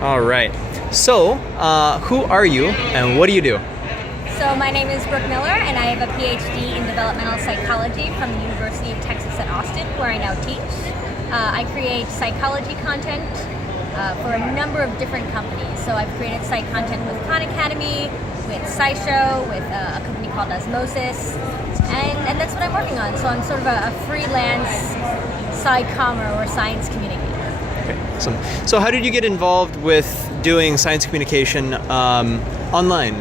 All right. So, who are you and what do you do? So my name is Brooke Miller, and I have a PhD in developmental psychology from the University of Texas at Austin, where I now teach. I create psychology content for a number of different companies. So I've created psych content with Khan Academy, with Psych, with a company called Osmosis, and that's what I'm working on. So I'm sort of a freelance psych-commer or science communicator. Okay, awesome. So how did you get involved with doing science communication online,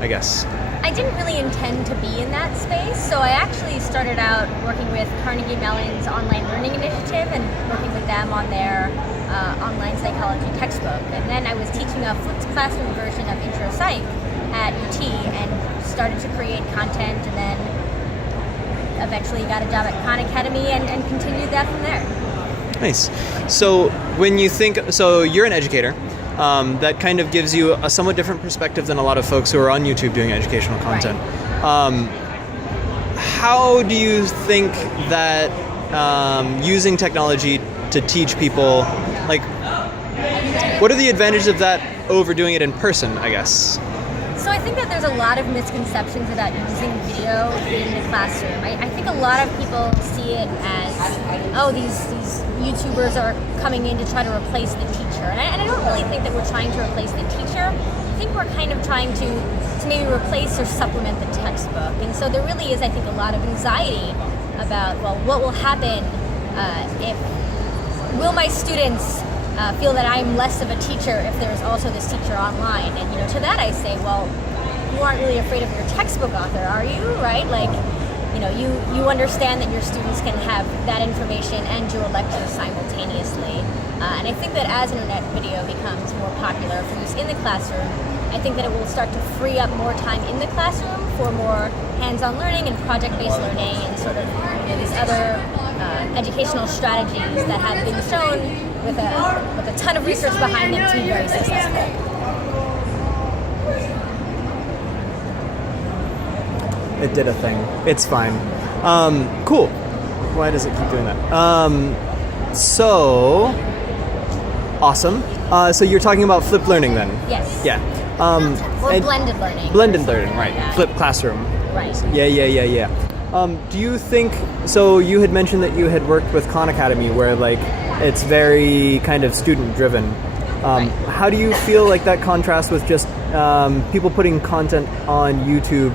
I guess? I didn't really intend to be in that space, so I actually started out working with Carnegie Mellon's online learning initiative and working with them on their online psychology textbook. And then I was teaching a flipped classroom version of Intro Psych at UT and started to create content, and then eventually got a job at Khan Academy and continued that from there. Nice. So when you think, so you're an educator, that kind of gives you a somewhat different perspective than a lot of folks who are on YouTube doing educational content. Right. How do you think that using technology to teach people, like, what are the advantages of that over doing it in person, I guess? So I think that there's a lot of misconceptions about using video in the classroom. I think a lot of people see it as, oh, these YouTubers are coming in to try to replace the teacher. And I don't really think that we're trying to replace the teacher. I think we're kind of trying to maybe replace or supplement the textbook. And so there really is, I think, a lot of anxiety about, well, what will happen will my students feel that I'm less of a teacher if there's also this teacher online? And to that I say, well, you aren't really afraid of your textbook author, are you? Right? Like, you understand that your students can have that information and your lectures simultaneously. And I think that as internet video becomes more popular for use in the classroom, I think that it will start to free up more time in the classroom for more hands-on learning and project-based learning and sort of these other educational strategies that have been shown with a ton of research behind them to be very successful. It did a thing. It's fine. Cool. Why does it keep doing that? So, awesome. So you're talking about flipped learning then? Yes. Yeah. Or blended learning. Blended learning, right. Yeah. Flipped classroom. Right. Yeah. Do you think, so you had mentioned that you had worked with Khan Academy where like it's very kind of student driven. Right. How do you feel like that contrasts with just people putting content on YouTube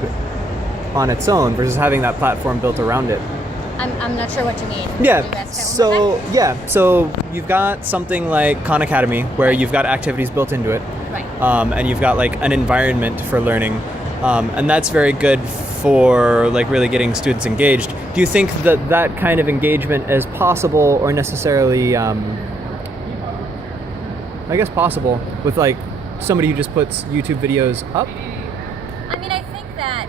on its own versus having that platform built around it? I'm not sure what you mean. Yeah. So you've got something like Khan Academy where you've got activities built into it. Right. And you've got like an environment for learning. And that's very good for like really getting students engaged. Do you think that that kind of engagement is possible or necessarily, I guess possible with like somebody who just puts YouTube videos up? I mean, I think that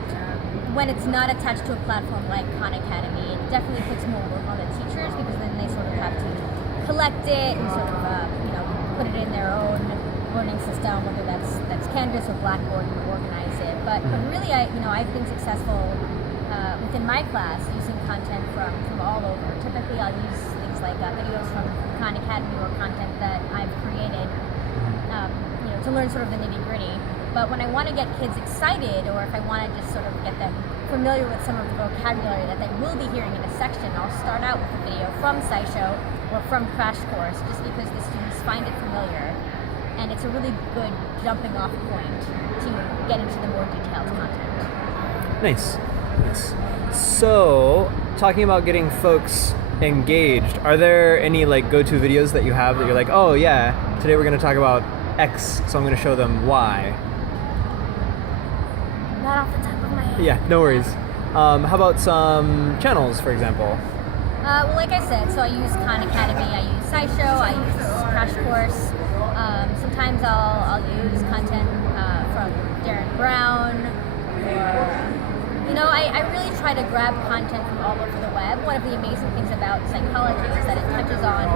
when it's not attached to a platform like Khan Academy, it definitely puts more work on the teachers because then they sort of have to collect it and sort of, put it in their own learning system, whether that's Canvas or Blackboard, and organize it. But really, I've been successful within my class using content from all over. Typically, I'll use things like videos from Khan Academy or content that I've created, to learn sort of the nitty-gritty. But when I want to get kids excited, or if I want to just sort of get them familiar with some of the vocabulary that they will be hearing in a section, I'll start out with a video from SciShow or from Crash Course, just because the students find it familiar. And it's a really good jumping off point to get into the more detailed content. Nice. So, talking about getting folks engaged, are there any like go-to videos that you have that you're like, oh yeah, today we're going to talk about X, so I'm going to show them Y? Not off the top of my head. Yeah, no worries. How about some channels, for example? Well, like I said, so I use Khan Academy, I use SciShow, I use Crash Course. Sometimes I'll use content from Darren Brown, or I really try to grab content from all over the web. One of the amazing things about psychology is that it touches on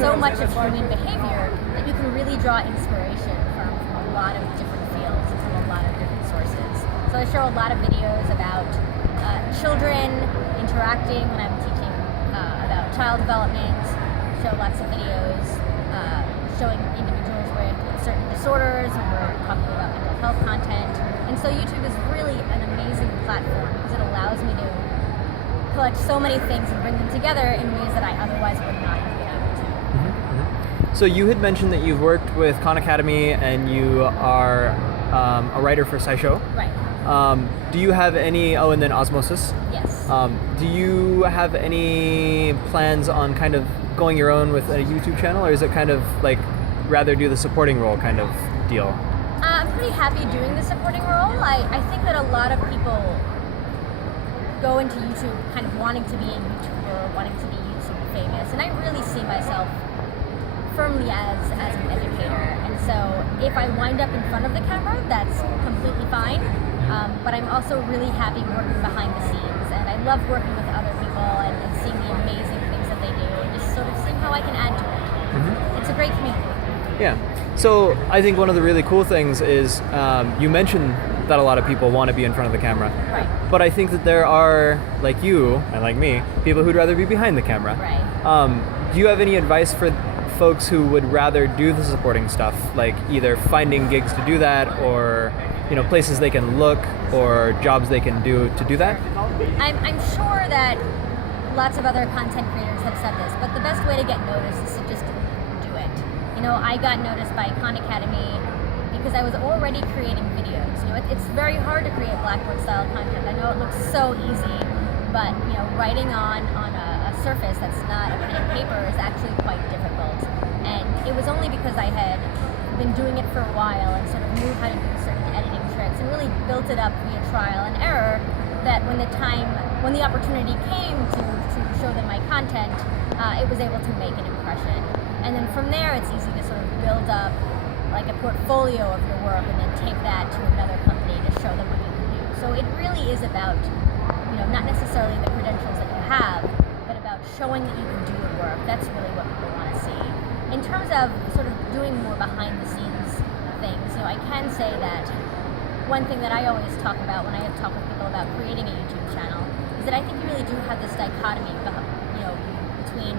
so much of human behavior that you can really draw inspiration from a lot of different fields and from a lot of different sources. So I show a lot of videos about children interacting when I'm teaching about child development. Show lots of videos showing individuals with certain disorders, when we're talking about mental health content. And so YouTube is really an amazing platform because it allows me to collect so many things and bring them together in ways that I otherwise would not have been able to. So you had mentioned that you've worked with Khan Academy and you are a writer for Psych. Right. Do you have any, and then Osmosis. Yes. Do you have any plans on kind of going your own with a YouTube channel, or is it kind of like rather do the supporting role kind of deal? I'm pretty happy doing the supporting role. I think that a lot of people go into YouTube kind of wanting to be a YouTuber, wanting to be YouTube famous, and I really see myself firmly as an educator. And so if I wind up in front of the camera, that's completely fine. But I'm also really happy working behind the scenes, and I love working with other people and seeing the amazing things that they do, and just sort of seeing how I can add to it. It's a great community. Yeah. So I think one of the really cool things is you mentioned that a lot of people want to be in front of the camera. Right. But I think that there are, like you and like me, people who'd rather be behind the camera. Right. Do you have any advice for folks who would rather do the supporting stuff, like either finding gigs to do that, or places they can look, or jobs they can do to do that? I'm sure that lots of other content creators have said this, but the best way to get noticed is to just do it. I got noticed by Khan Academy because I was already creating videos. It's very hard to create Blackboard style content. I know it looks so easy, but writing on a surface that's not a pen and paper is actually quite difficult. And it was only because I had been doing it for a while and sort of knew how to do certain editing tricks and really built it up via trial and error that when the opportunity came to show them my content, it was able to make an impression. And then from there, it's easy to sort of build up like a portfolio of your work and then take that to another company to show them what you can do. So it really is about, not necessarily the credentials that you have, but about showing that you can do the work. That's really what people want to see. In terms of sort of doing more behind the scenes things, I can say that one thing that I always talk about when I talk with people about creating a YouTube channel is that I think you really do have this dichotomy, between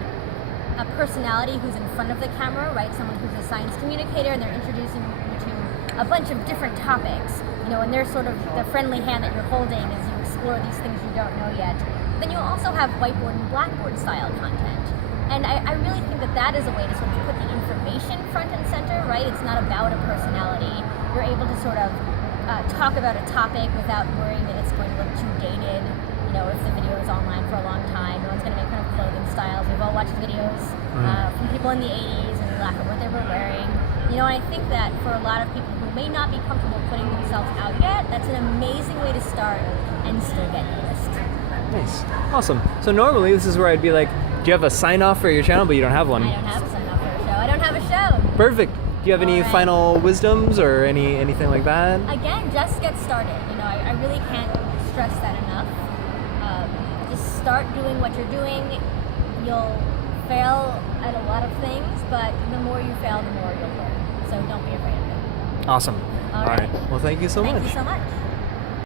a personality who's in front of the camera, right? Someone who's a science communicator and they're introducing you to a bunch of different topics, and they're sort of the friendly hand that you're holding as you explore these things you don't know yet. Then you also have whiteboard and blackboard style content. And I really think that is a way to sort of put the information front and center, right? It's not about a personality. You're able to sort of talk about a topic without worrying that it's going to look too dated. If the video is online for a long time, no one's going to make fun of clothing styles. We've all watched videos from people in the 80s and we laugh at what they were wearing. I think that for a lot of people who may not be comfortable putting themselves out yet, that's an amazing way to start and still get noticed. Nice. Awesome. So normally this is where I'd be like, do you have a sign-off for your channel? But you don't have one. I don't have a sign-off for a show. I don't have a show. Perfect. Do you have any final wisdoms or anything like that? Again, just get started. I really can't stress that enough. Just start doing what you're doing. You'll fail at a lot of things, but the more you fail, the more you'll learn. So don't be afraid of it. Awesome. All right. Well, thank you so much. Thank you so much.